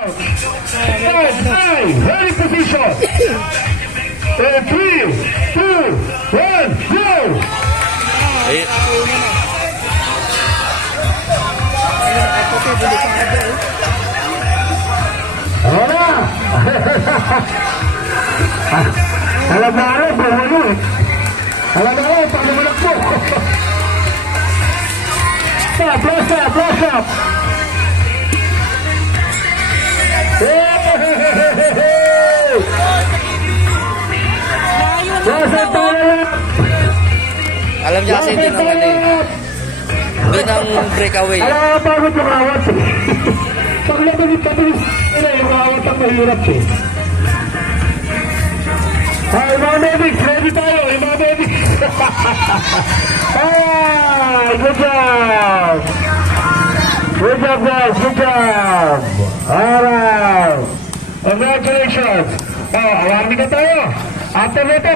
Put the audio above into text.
Ready position. 3, 2, 1, go! Ahora. Alam na rin, bumuli. Alam na rin, pagbubulag po. Stop, brush up. Alam niya kasi din naman eh. Doon ang breakaway. Alam nga pagod yung awat eh. Pag labagit-labagit yung awat ang mahirap eh. Ay, mga medics, ready tayo, mga medics. Ay, good job. Good job guys, good job. Alright. Congratulations. Awarding na tayo. After that,